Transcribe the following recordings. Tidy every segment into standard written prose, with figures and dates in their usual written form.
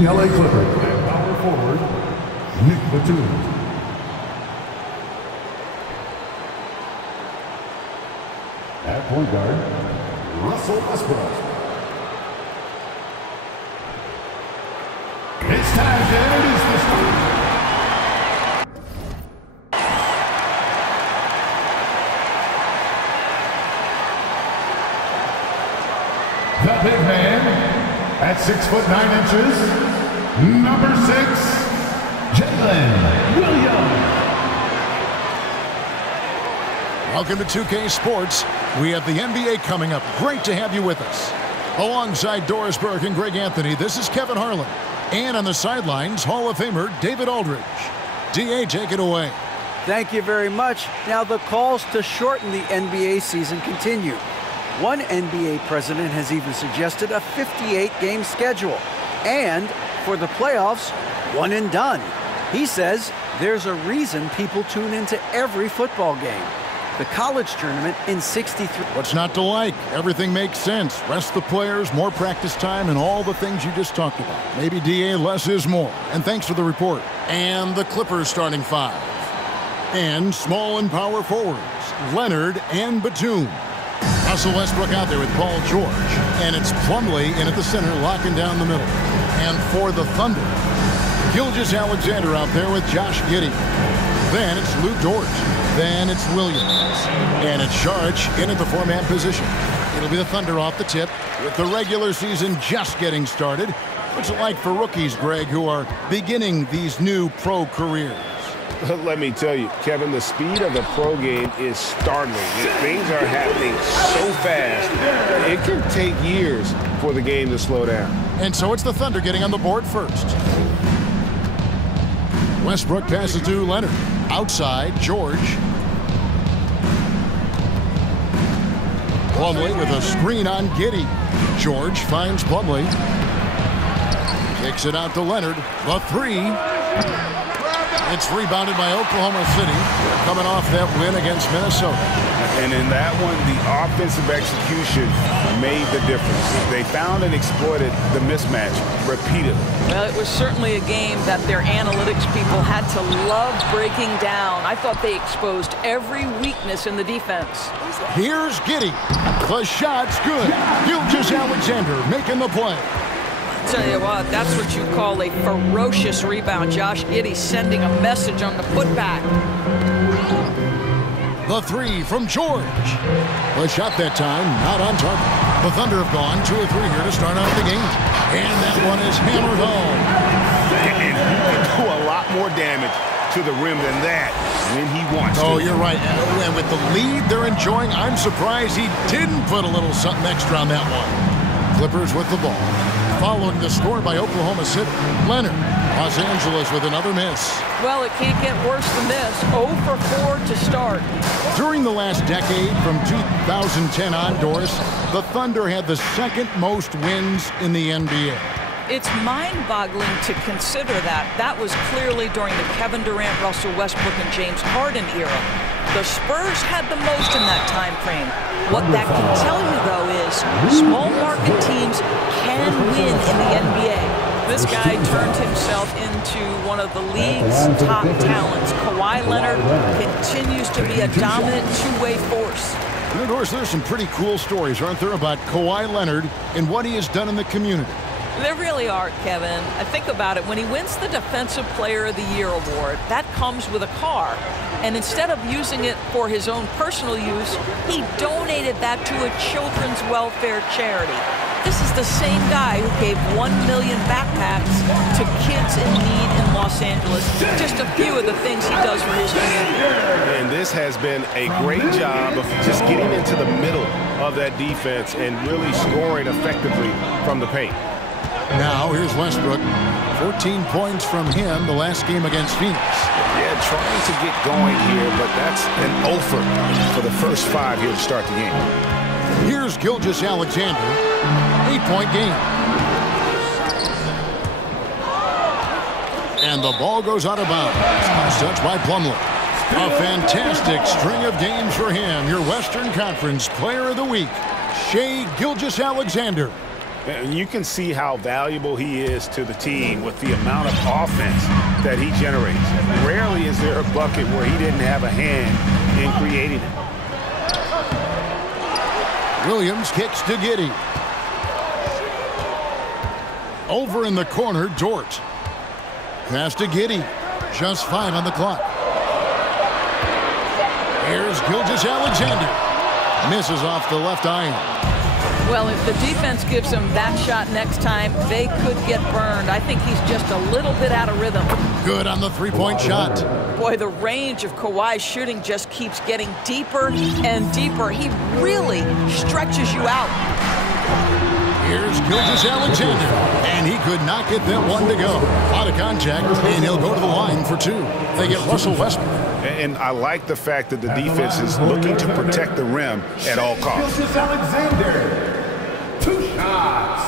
LA Clippers and power forward, Nick Batum. At point guard, Russell Westbrook. It's time to introduce the starter. The big man, at 6'9", number 6, Jalen Williams. Welcome to 2K Sports. We have the NBA coming up. Great to have you with us. Alongside Doris Burke and Greg Anthony, this is Kevin Harlan. And on the sidelines, Hall of Famer David Aldridge. D.A., take it away. Thank you very much. Now the calls to shorten the NBA season continue. One NBA president has even suggested a 58-game schedule. And for the playoffs, one and done. He says there's a reason people tune into every football game. The college tournament in 63. What's not to like? Everything makes sense. Rest the players, more practice time, and all the things you just talked about. Maybe, DA, less is more. And thanks for the report. And the Clippers starting 5. And small and power forwards, Leonard and Batum. Russell Westbrook out there with Paul George. And it's Plumlee in at the center, locking down the middle. And for the Thunder, Gilgeous-Alexander out there with Josh Giddey. Then it's Lou Dort. Then it's Williams. And it's Saric in at the 4-man position. It'll be the Thunder off the tip with the regular season just getting started. What's it like for rookies, Greg, who are beginning these new pro careers? Let me tell you, Kevin, the speed of the pro game is startling. Things are happening so fast, it can take years for the game to slow down. And so it's the Thunder getting on the board first. Westbrook passes to Leonard. Outside, George. Plumlee with a screen on Giddey. George finds Plumlee. Kicks it out to Leonard. The 3. It's rebounded by Oklahoma City, coming off that win against Minnesota. And in that one, the offensive execution made the difference. They found and exploited the mismatch repeatedly. Well, it was certainly a game that their analytics people had to love breaking down. I thought they exposed every weakness in the defense. Here's Giddey. The shot's good. Gilgeous-Alexander making the play. Tell you what, that's what you call a ferocious rebound. Josh Giddey sending a message on the putback. The 3 from George. The shot that time, not on target. The Thunder have gone 2 of 3 here to start off the game. And that one is hammered home. And he can do a lot more damage to the rim than that when he wants to. Oh, you're right. And with the lead they're enjoying, I'm surprised he didn't put a little something extra on that one. Clippers with the ball. Following the score by Oklahoma City. Leonard, Los Angeles with another miss. Well, it can't get worse than this. 0 for 4 to start. During the last decade, from 2010 on, Doris, the Thunder had the second most wins in the NBA. It's mind-boggling to consider that. That was clearly during the Kevin Durant, Russell Westbrook, and James Harden era. The Spurs had the most in that time frame. What that can tell you, though, is small market teams can win in the NBA. This guy turned himself into one of the league's top talents. Kawhi Leonard continues to be a dominant two-way force. You know, Doris, there's some pretty cool stories, aren't there, about Kawhi Leonard and what he has done in the community? There really are, Kevin. I think about it. When he wins the Defensive Player of the Year award, that comes with a car. And instead of using it for his own personal use, he donated that to a children's welfare charity. This is the same guy who gave 1 million backpacks to kids in need in Los Angeles. Just a few of the things he does for his community. And this has been a great job of just getting into the middle of that defense and really scoring effectively from the paint. Now, here's Westbrook. 14 points from him the last game against Phoenix. Yeah, trying to get going here, but that's an offer for the first 5 here to start the game. Here's Gilgeous-Alexander. 8-point game. And the ball goes out of bounds. Last touch by Plumlee. A fantastic string of games for him. Your Western Conference Player of the Week, Shai Gilgeous-Alexander. And you can see how valuable he is to the team with the amount of offense that he generates. Rarely is there a bucket where he didn't have a hand in creating it. Williams kicks to Giddey. Over in the corner, Dort. Pass to Giddey. Just 5 on the clock. Here's Gilgeous-Alexander. Misses off the left iron. Well, if the defense gives him that shot next time, they could get burned. I think he's just a little bit out of rhythm. Good on the three-point shot. Boy, the range of Kawhi's shooting just keeps getting deeper and deeper. He really stretches you out. Here's Gilgeous-Alexander, and he could not get that one to go. Out of contact, and he'll go to the line for 2. They get Russell Westbrook. And I like the fact that the defense is looking to protect the rim at all costs. Gilgeous-Alexander. 2 shots.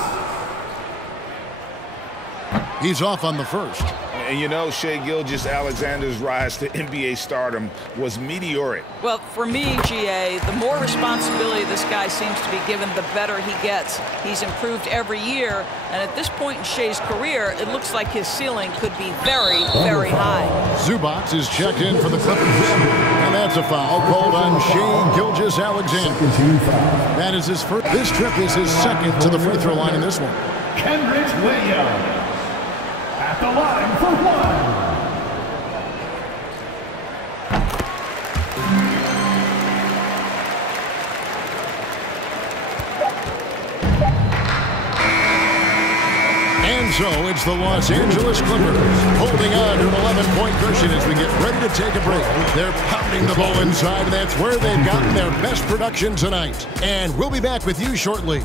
He's off on the first. And you know, Shai Gilgeous-Alexander's rise to NBA stardom was meteoric. Well, for me, GA, the more responsibility this guy seems to be given, the better he gets. He's improved every year, and at this point in Shai's career, it looks like his ceiling could be very, very high. Zubac is checked in for the Clippers. And that's a foul called on Shai Gilgeous-Alexander. That is his first. This trip is his second to the free throw line in this one. Kenrich Williams. At the line for 1. And so it's the Los Angeles Clippers holding on to an 11-point cushion as we get ready to take a break. They're pounding the ball inside, and that's where they've gotten their best production tonight. And we'll be back with you shortly.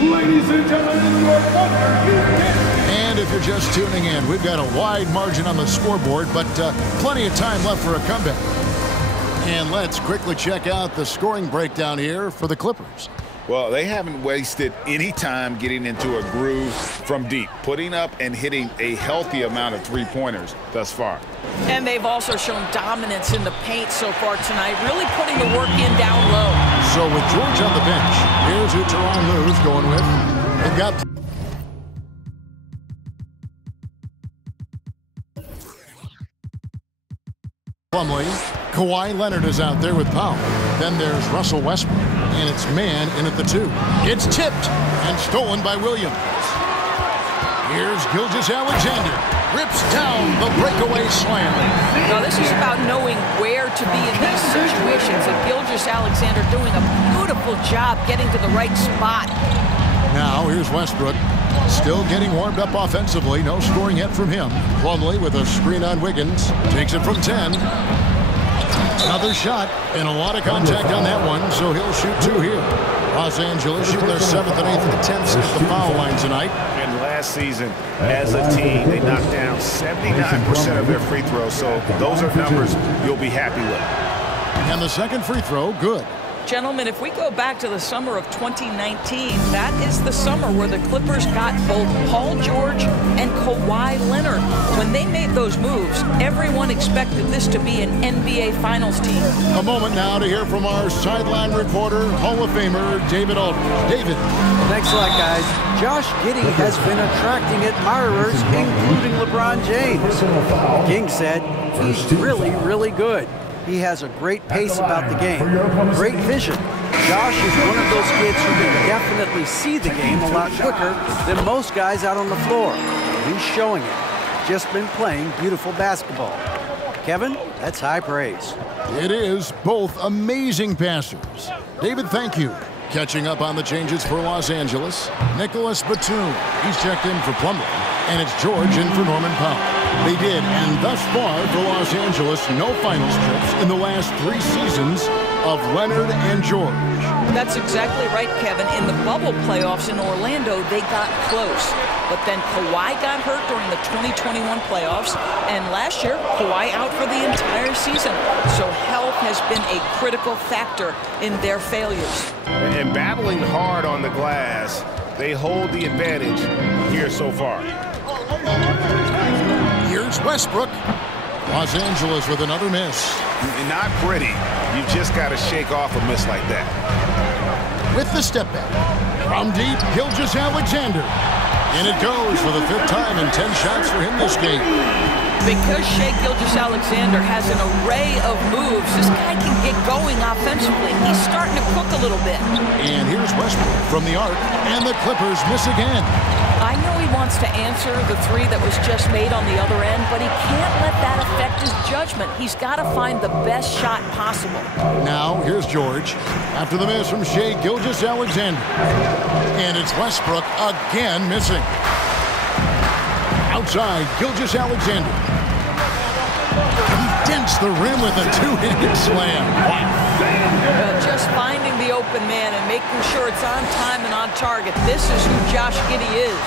Ladies and gentlemen, your winner, you can. And if you're just tuning in, we've got a wide margin on the scoreboard, but plenty of time left for a comeback. And let's quickly check out the scoring breakdown here for the Clippers. Well, they haven't wasted any time getting into a groove from deep, putting up and hitting a healthy amount of three-pointers thus far. And they've also shown dominance in the paint so far tonight, really putting the work in down low. So with George on the bench, here's who Tyronn Lue's going with. They've got Plumlee. Kawhi Leonard is out there with Powell. Then there's Russell Westbrook, and it's man in at the 2. It's tipped and stolen by Williams. Here's Gilgeous-Alexander. Rips down the breakaway slam. Now, this is about knowing where to be in these situations, and Gilgeous-Alexander doing a beautiful job getting to the right spot. Now, here's Westbrook. Still getting warmed up offensively. No scoring yet from him. Plumlee with a screen on Wiggins. Takes it from 10. Another shot, and a lot of contact on that one, so he'll shoot 2 here. Los Angeles shooting their 7th and 8th attempts at the foul line tonight. And last season, as a team, they knocked down 79% of their free throws, so those are numbers you'll be happy with. And the second free throw, good. Gentlemen, if we go back to the summer of 2019, that is the summer where the Clippers got both Paul George and Kawhi Leonard. When they made those moves, everyone expected this to be an NBA Finals team. A moment now to hear from our sideline reporter, Hall of Famer, David Aldridge. David. Thanks a lot, guys. Josh Giddey has been attracting admirers, including LeBron James. The King said he's really, really good. He has a great pace about the game, great vision. Josh is one of those kids who can definitely see the game a lot quicker than most guys out on the floor. He's showing it. Just been playing beautiful basketball. Kevin, that's high praise. It is. Both amazing passers. David, thank you. Catching up on the changes for Los Angeles, Nicholas Batum. He's checked in for Plumlee, and it's George in for Norman Powell. They did, and thus far for Los Angeles, no finals trips in the last 3 seasons of Leonard and George. That's exactly right, Kevin. In the bubble playoffs in Orlando, they got close. But then Kawhi got hurt during the 2021 playoffs, and last year, Kawhi out for the entire season. So health has been a critical factor in their failures. And battling hard on the glass, they hold the advantage here so far. Here's Westbrook. Los Angeles with another miss. Not pretty. You've just got to shake off a miss like that. With the step back. From deep, Gilgeous-Alexander. And it goes for the 5th time in 10 shots for him this game. Because Shai Gilgeous-Alexander has an array of moves, this guy can get going offensively. He's starting to cook a little bit. And here's Westbrook from the arc, and the Clippers miss again. I know he wants to answer the three that was just made on the other end, but he can't let that affect his judgment. He's got to find the best shot possible. Now, here's George after the miss from Shai Gilgeous-Alexander. And it's Westbrook again missing. Outside, Gilgeous-Alexander. He dents the rim with a two-handed slam. Just finding the open man and making sure it's on time and on target. This is who Josh Giddey is.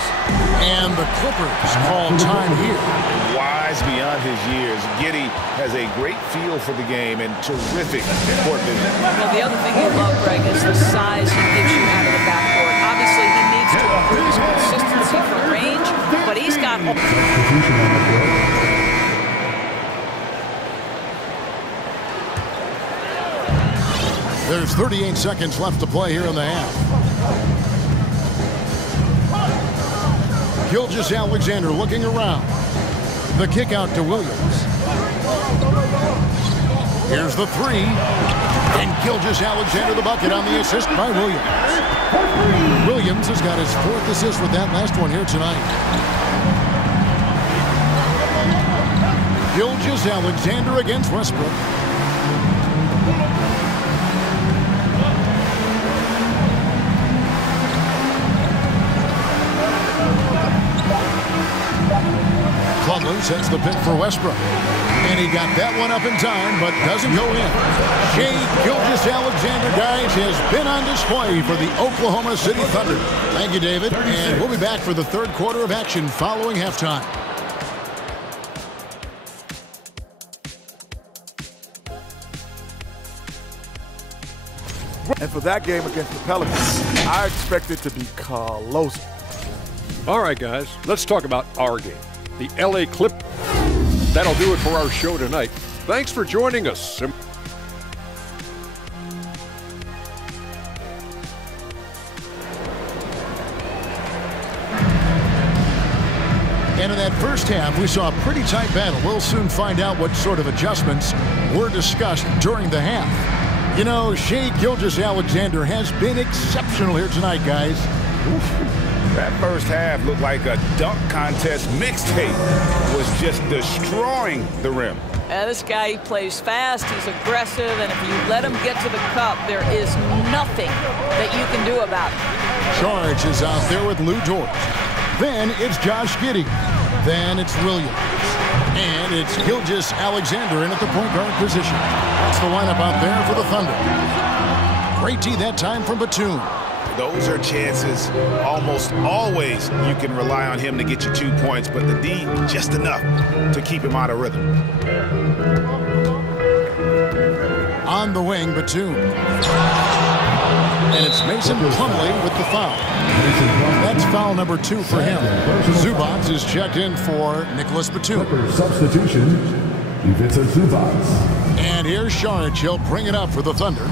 And the Clippers call time here. Wise beyond his years, Giddey has a great feel for the game and terrific court vision. Well, the other thing you love, Greg, is the size he gives you out of the backcourt. Obviously, he needs to improve his consistency for range, but he's got... There's 38 seconds left to play here in the half. Gilgeous-Alexander looking around. The kick out to Williams. Here's the three. And Gilgeous-Alexander the bucket on the assist by Williams. Williams has got his 4th assist with that last one here tonight. Gilgeous-Alexander against Westbrook. Plumlee sets the pick for Westbrook. And he got that one up in time, but doesn't go in. Shai Gilgeous-Alexander, guys, has been on display for the Oklahoma City Thunder. Thank you, David. And we'll be back for the 3rd quarter of action following halftime. And for that game against the Pelicans, I expect it to be close. All right, guys, let's talk about our game. The LA Clippers. That'll do it for our show tonight. Thanks for joining us. And in that first half, we saw a pretty tight battle. We'll soon find out what sort of adjustments were discussed during the half. You know, Shai Gilgeous-Alexander has been exceptional here tonight, guys. That first half looked like a dunk contest mixtape. Was just destroying the rim. This guy, he plays fast, he's aggressive, and if you let him get to the cup, there is nothing that you can do about it. George is out there with Lou Dort. Then it's Josh Giddey. Then it's Williams. And it's Gilgeous-Alexander in at the point guard position. That's the lineup out there for the Thunder. Great D that time from Batum. Those are chances almost always you can rely on him to get you 2 points, but the D just enough to keep him out of rhythm. On the wing, Batum. And it's Mason Plumlee with the foul. That's foul number 2 for him. Zubac is checked in for Nicholas Batum. Substitution, Ivica Zubac. And here's Saric. He'll bring it up for the Thunder.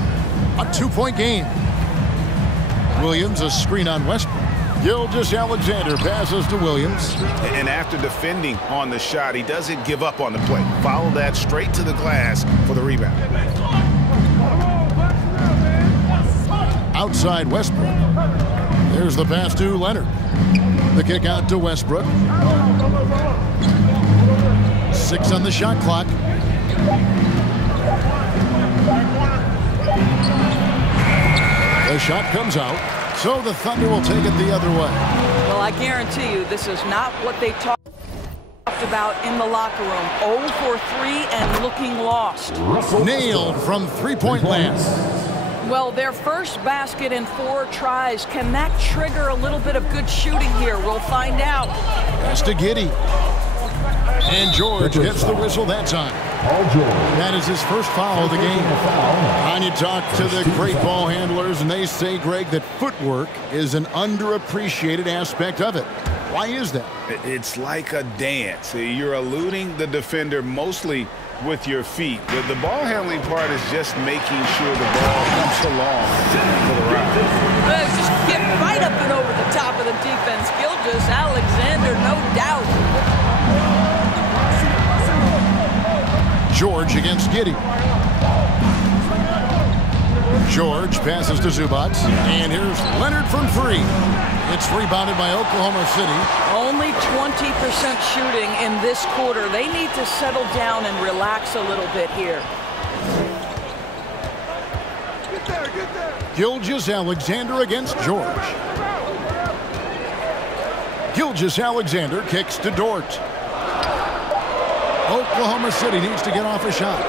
A 2-point game. Williams, a screen on Westbrook. Gilgeous-Alexander passes to Williams. And after defending on the shot, he doesn't give up on the play. Follow that straight to the glass for the rebound. Outside Westbrook. There's the pass to Leonard. The kick out to Westbrook. 6 on the shot clock. The shot comes out, so the Thunder will take it the other way. Well, I guarantee you this is not what they talked about in the locker room. 0 for 3 and looking lost. Nailed from three-point land. Well, their first basket in 4 tries. Can that trigger a little bit of good shooting here? We'll find out. Pass to Giddey. And George gets the whistle that time. That is his first foul of the game. And you talk to the great ball handlers, and they say, Greg, that footwork is an underappreciated aspect of it. Why is that? It's like a dance. You're eluding the defender mostly with your feet. The ball handling part is just making sure the ball comes along for the ride. Just get right up and over the top of the defense. Gilgeous-Alexander, no doubt. George against Giddey. George passes to Zubac, and here's Leonard from 3. It's rebounded by Oklahoma City. Only 20% shooting in this quarter. They need to settle down and relax a little bit here. Gilgeous-Alexander against George. Gilgeous-Alexander kicks to Dort. Oklahoma City needs to get off a shot.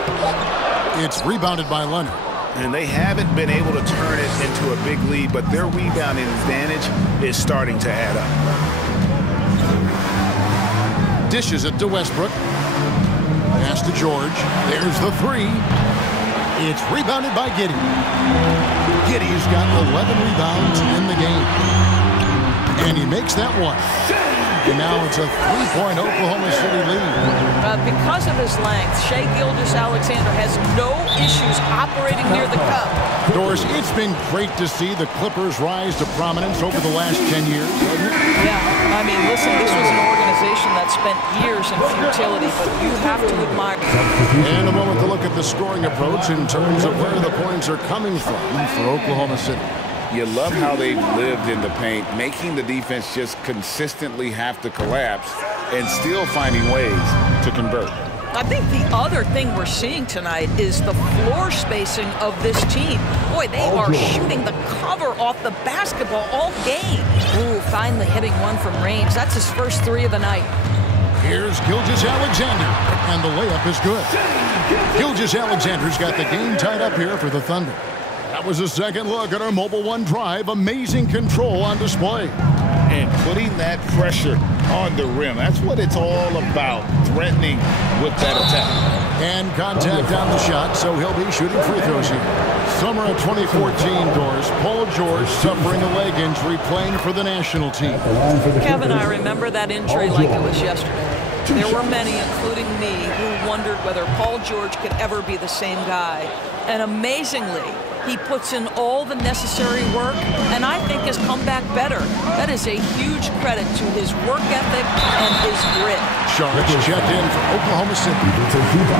It's rebounded by Leonard. And they haven't been able to turn it into a big lead, but their rebounding advantage is starting to add up. Dishes it to Westbrook. Pass to George. There's the 3. It's rebounded by Giddey. Giddey's got 11 rebounds in the game. And he makes that one. And now it's a 3-point Oklahoma City lead. Because of his length, Shai Gilgeous-Alexander has no issues operating near the cup. Doris, it's been great to see the Clippers rise to prominence over the last 10 years, hasn't it? Yeah, I mean, listen, this was an organization that spent years in futility, but you have to admire. And a moment to look at the scoring approach in terms of where the points are coming from for Oklahoma City. You love how they've lived in the paint, making the defense just consistently have to collapse and still finding ways to convert. I think the other thing we're seeing tonight is the floor spacing of this team. Boy, they are shooting the cover off the basketball all game. Ooh, finally hitting one from range. That's his first 3 of the night. Here's Gilgeous-Alexander, and the layup is good. Gilgeous-Alexander's got the game tied up here for the Thunder. That was a second look at our Mobile One Drive. Amazing control on display. And putting that pressure on the rim. That's what it's all about, threatening with that attack. And contact on the shot, so he'll be shooting free throws here. Summer of 2014, Doris. Paul George suffering a leg injury playing for the national team. Kevin, I remember that injury like it was yesterday. There were many, including me, who wondered whether Paul George could ever be the same guy. And amazingly, he puts in all the necessary work, and I think has come back better. That is a huge credit to his work ethic and his grit. Sharks checked in for Oklahoma City.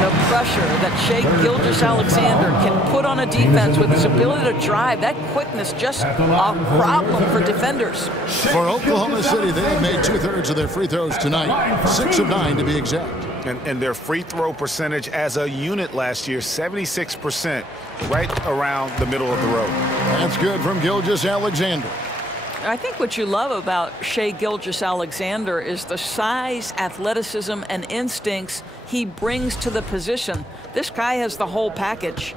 The pressure that Shai Gilgeous-Alexander can put on a defense with his ability to drive, that quickness, just a problem for defenders. For Oklahoma City, they have made 2/3 of their free throws tonight. 6 of 9 to be exact. And their free throw percentage as a unit last year, 76%, right around the middle of the road. That's good from Gilgeous-Alexander. I think what you love about Shai Gilgeous-Alexander is the size, athleticism, and instincts he brings to the position. This guy has the whole package.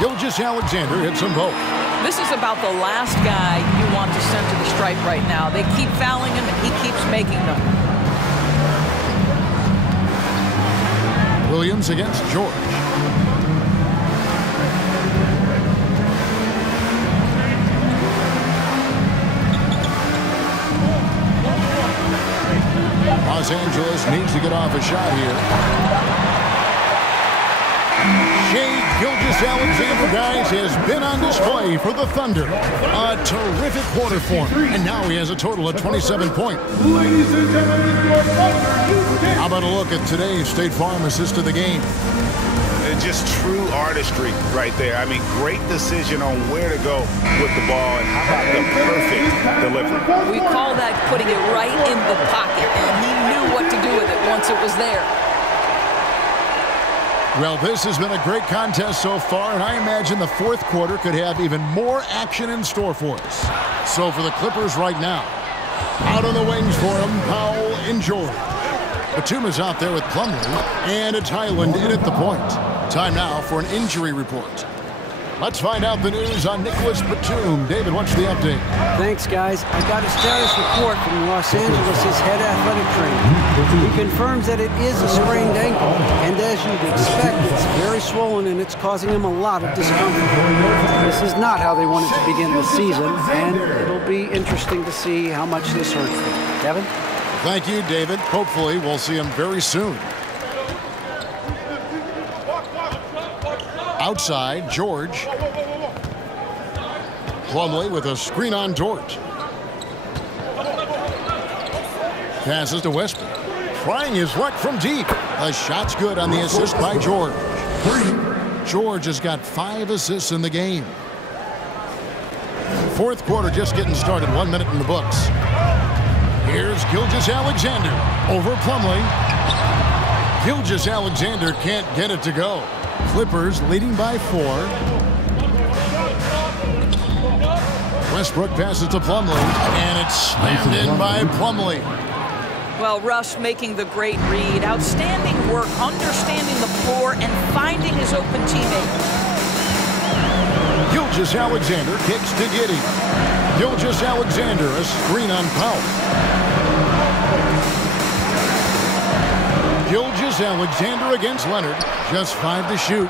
Gilgeous-Alexander hits them both. This is about the last guy you want to send to the stripe right now. They keep fouling him, and he keeps making them. Williams against George. Los Angeles needs to get off a shot here. Shai Gilgeous-Alexander, guys, has been on display for the Thunder. A terrific quarter for him, and now he has a total of 27 points. Ladies and gentlemen, your Thunder. How about a look at today's State Farm assist of the game? Just true artistry right there. I mean, great decision on where to go with the ball, and how about the perfect delivery. We call that putting it right in the pocket, and he knew what to do with it once it was there. Well, this has been a great contest so far, and I imagine the fourth quarter could have even more action in store for us. So for the Clippers right now, out on the wings for them, Powell and George. Batuma's out there with Plumlee, and it's Highland in at the point. Time now for an injury report. Let's find out the news on Nicholas Batum. David, what's the update? Thanks, guys. I got a status report from Los Angeles' head athletic trainer. He confirms that it is a sprained ankle, and as you'd expect, it's very swollen and it's causing him a lot of discomfort. This is not how they wanted to begin the season, and it'll be interesting to see how much this hurts them. Kevin? Thank you, David. Hopefully, we'll see him very soon. Outside, George. Plumlee with a screen on George. Passes to Westbrook. Trying his luck from deep. The shot's good on the assist by George. George has got 5 assists in the game. Fourth quarter just getting started. 1 minute in the books. Here's Gilgeous-Alexander over Plumlee. Gilgeous-Alexander can't get it to go. Clippers leading by 4. Westbrook passes to Plumlee, and it's slammed in by Plumlee. Well, Russ making the great read. Outstanding work, understanding the floor, and finding his open teammate. Gilgeous-Alexander kicks to Giddey. Gilgeous-Alexander, a screen on Powell. Gilgeous-Alexander against Leonard. Just 5 to shoot.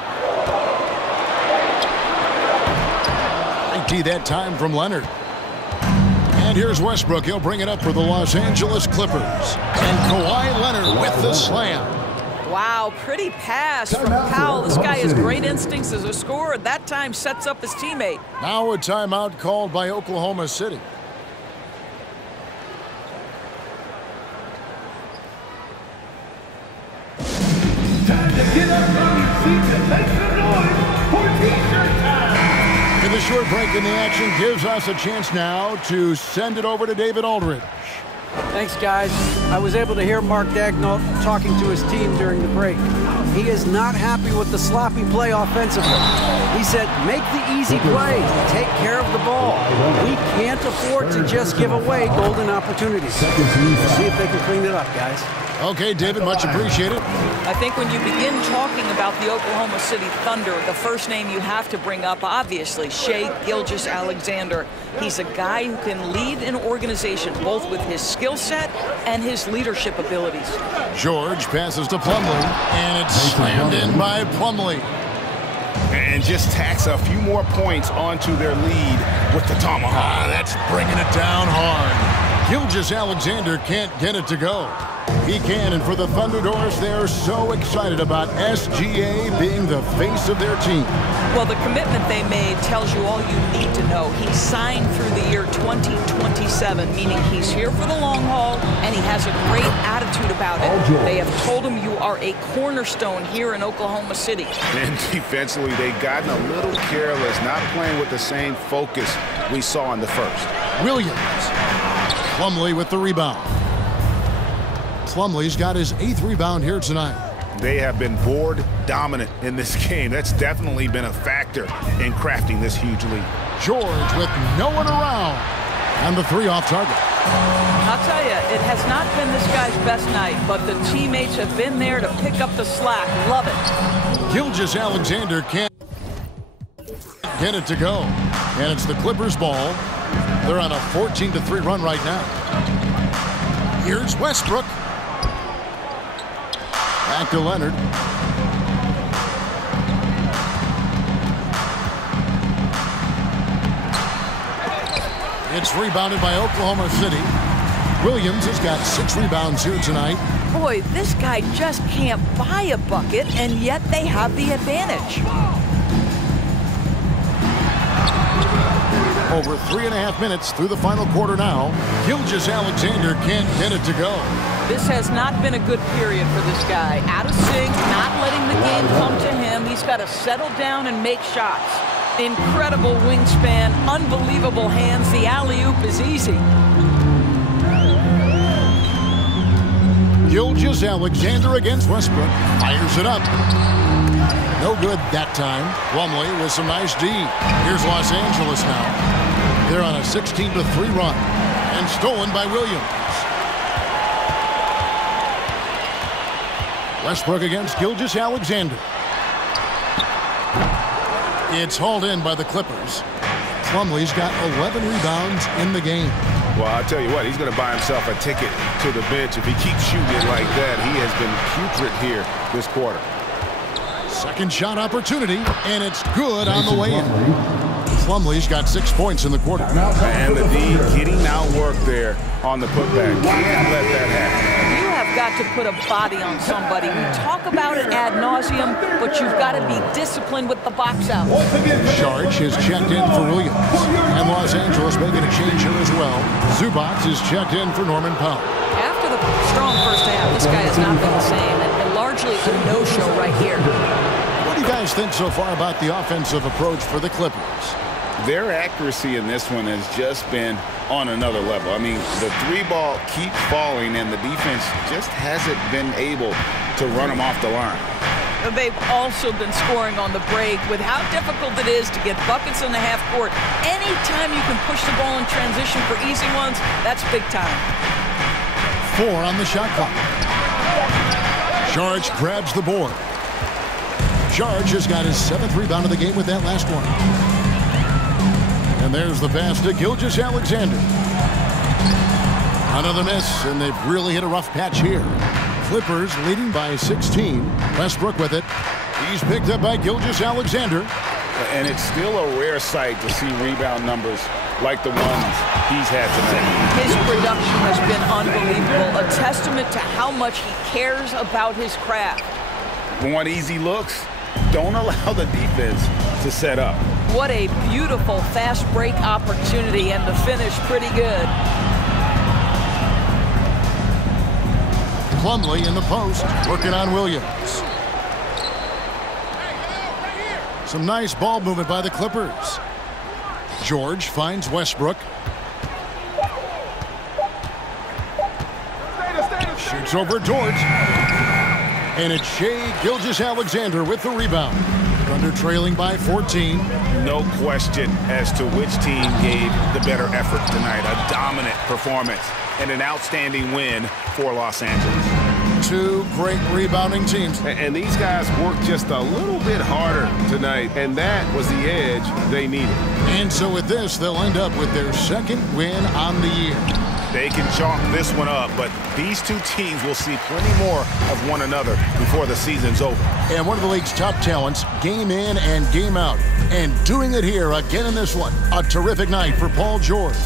Big that time from Leonard. And here's Westbrook. He'll bring it up for the Los Angeles Clippers. And Kawhi Leonard with the slam. Wow, pretty pass from Powell. This guy has great instincts as a scorer. That time sets up his teammate. Now a timeout called by Oklahoma City. Get up from your seats and make some noise for T-shirt time. And the short break in the action gives us a chance now to send it over to David Aldridge. Thanks, guys. I was able to hear Mark Daigneault talking to his team during the break. He is not happy with the sloppy play offensively. He said, make the easy play, take care of the ball. We can't afford to just give away golden opportunities. We'll see if they can clean it up, guys. Okay, David, much appreciated. I think when you begin talking about the Oklahoma City Thunder, the first name you have to bring up, obviously, Shai Gilgeous-Alexander. He's a guy who can lead an organization both with his skill set and his leadership abilities. George passes to Plumlee, and it's slammed in by Plumlee. And just tacks a few more points onto their lead with the tomahawk. That's bringing it down hard. Gilgeous-Alexander can't get it to go. He can, and for the Thunderbirds, they're so excited about SGA being the face of their team. Well, the commitment they made tells you all you need to know. He signed through the year 2027, meaning he's here for the long haul, and he has a great attitude about it. They have told him you are a cornerstone here in Oklahoma City. And defensively, they've gotten a little careless, not playing with the same focus we saw in the first. Williams. Plumlee with the rebound. Plumlee's got his 8th rebound here tonight. They have been board dominant in this game. That's definitely been a factor in crafting this huge lead. George with no one around. And the 3 off target. I'll tell you, it has not been this guy's best night, but the teammates have been there to pick up the slack. Love it. Gilgeous-Alexander can't get it to go. And it's the Clippers' ball. They're on a 14-3 run right now. Here's Westbrook. Back to Leonard. It's rebounded by Oklahoma City. Williams has got 6 rebounds here tonight. Boy, this guy just can't buy a bucket, and yet they have the advantage. Over 3.5 minutes through the final quarter now. Gilgeous-Alexander can't get it to go. This has not been a good period for this guy. Out of sync, not letting the game come to him. He's got to settle down and make shots. Incredible wingspan, unbelievable hands. The alley-oop is easy. Gilgeous-Alexander against Westbrook. Fires it up. No good that time. Plumlee with some nice D. Here's Los Angeles now. They're on a 16-3 run. And stolen by Williams. Westbrook against Gilgeous-Alexander. It's hauled in by the Clippers. Plumlee's got 11 rebounds in the game. Well, I'll tell you what, he's going to buy himself a ticket to the bench. If he keeps shooting it like that, he has been putrid here this quarter. Second shot opportunity, and it's good on the way in. Plumlee's got 6 points in the quarter. And the D getting outworked there on the putback. Can't let that happen. You have got to put a body on somebody. We talk about it ad nauseum, but you've got to be disciplined with the box out. Sharch is checked in for Williams. And Los Angeles making a change here as well. Zubac is checked in for Norman Powell. After the strong first half, this guy has not been the same, and largely a no-show right here. What do you guys think so far about the offensive approach for the Clippers? Their accuracy in this one has just been on another level. I mean, the three ball keeps falling, and the defense just hasn't been able to run them off the line. They've also been scoring on the break with how difficult it is to get buckets in the half court. Anytime you can push the ball in transition for easy ones, that's big time. 4 on the shot clock. Sharch grabs the board. Sharch has got his 7th rebound of the game with that last one. And there's the pass to Gilgeous-Alexander. Another miss, and they've really hit a rough patch here. Clippers leading by 16. Westbrook with it. He's picked up by Gilgeous-Alexander. And it's still a rare sight to see rebound numbers like the ones he's had tonight. His production has been unbelievable, a testament to how much he cares about his craft. Want easy looks? Don't allow the defense to set up. What a beautiful fast break opportunity, and the finish pretty good. Plumlee in the post, working on Williams. Some nice ball movement by the Clippers. George finds Westbrook. Shoots over George. And it's Shai Gilgeous-Alexander with the rebound. Thunder trailing by 14. No question as to which team gave the better effort tonight. A dominant performance and an outstanding win for Los Angeles. 2 great rebounding teams. And these guys worked just a little bit harder tonight, and that was the edge they needed. And so with this, they'll end up with their 2nd win on the year. They can chalk this one up, but these two teams will see plenty more of one another before the season's over. And one of the league's top talents, game in and game out. And doing it here again in this one. A terrific night for Paul George.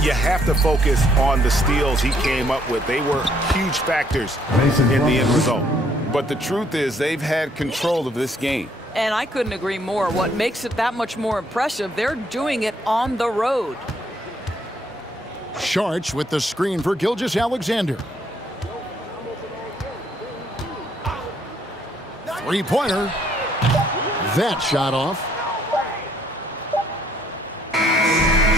You have to focus on the steals he came up with. They were huge factors in the end result. But the truth is they've had control of this game. And I couldn't agree more. What makes it that much more impressive, they're doing it on the road. Sharch with the screen for Gilgeous-Alexander. 3-pointer. That shot off.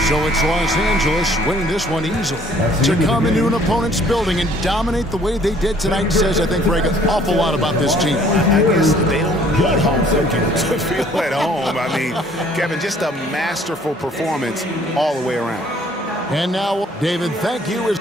So it's Los Angeles winning this one easily. To come into an opponent's building and dominate the way they did tonight says, I think, Greg, an awful lot about this team. I guess they don't need home cooking to feel at home. I mean, Kevin, just a masterful performance all the way around. And now, David, thank you.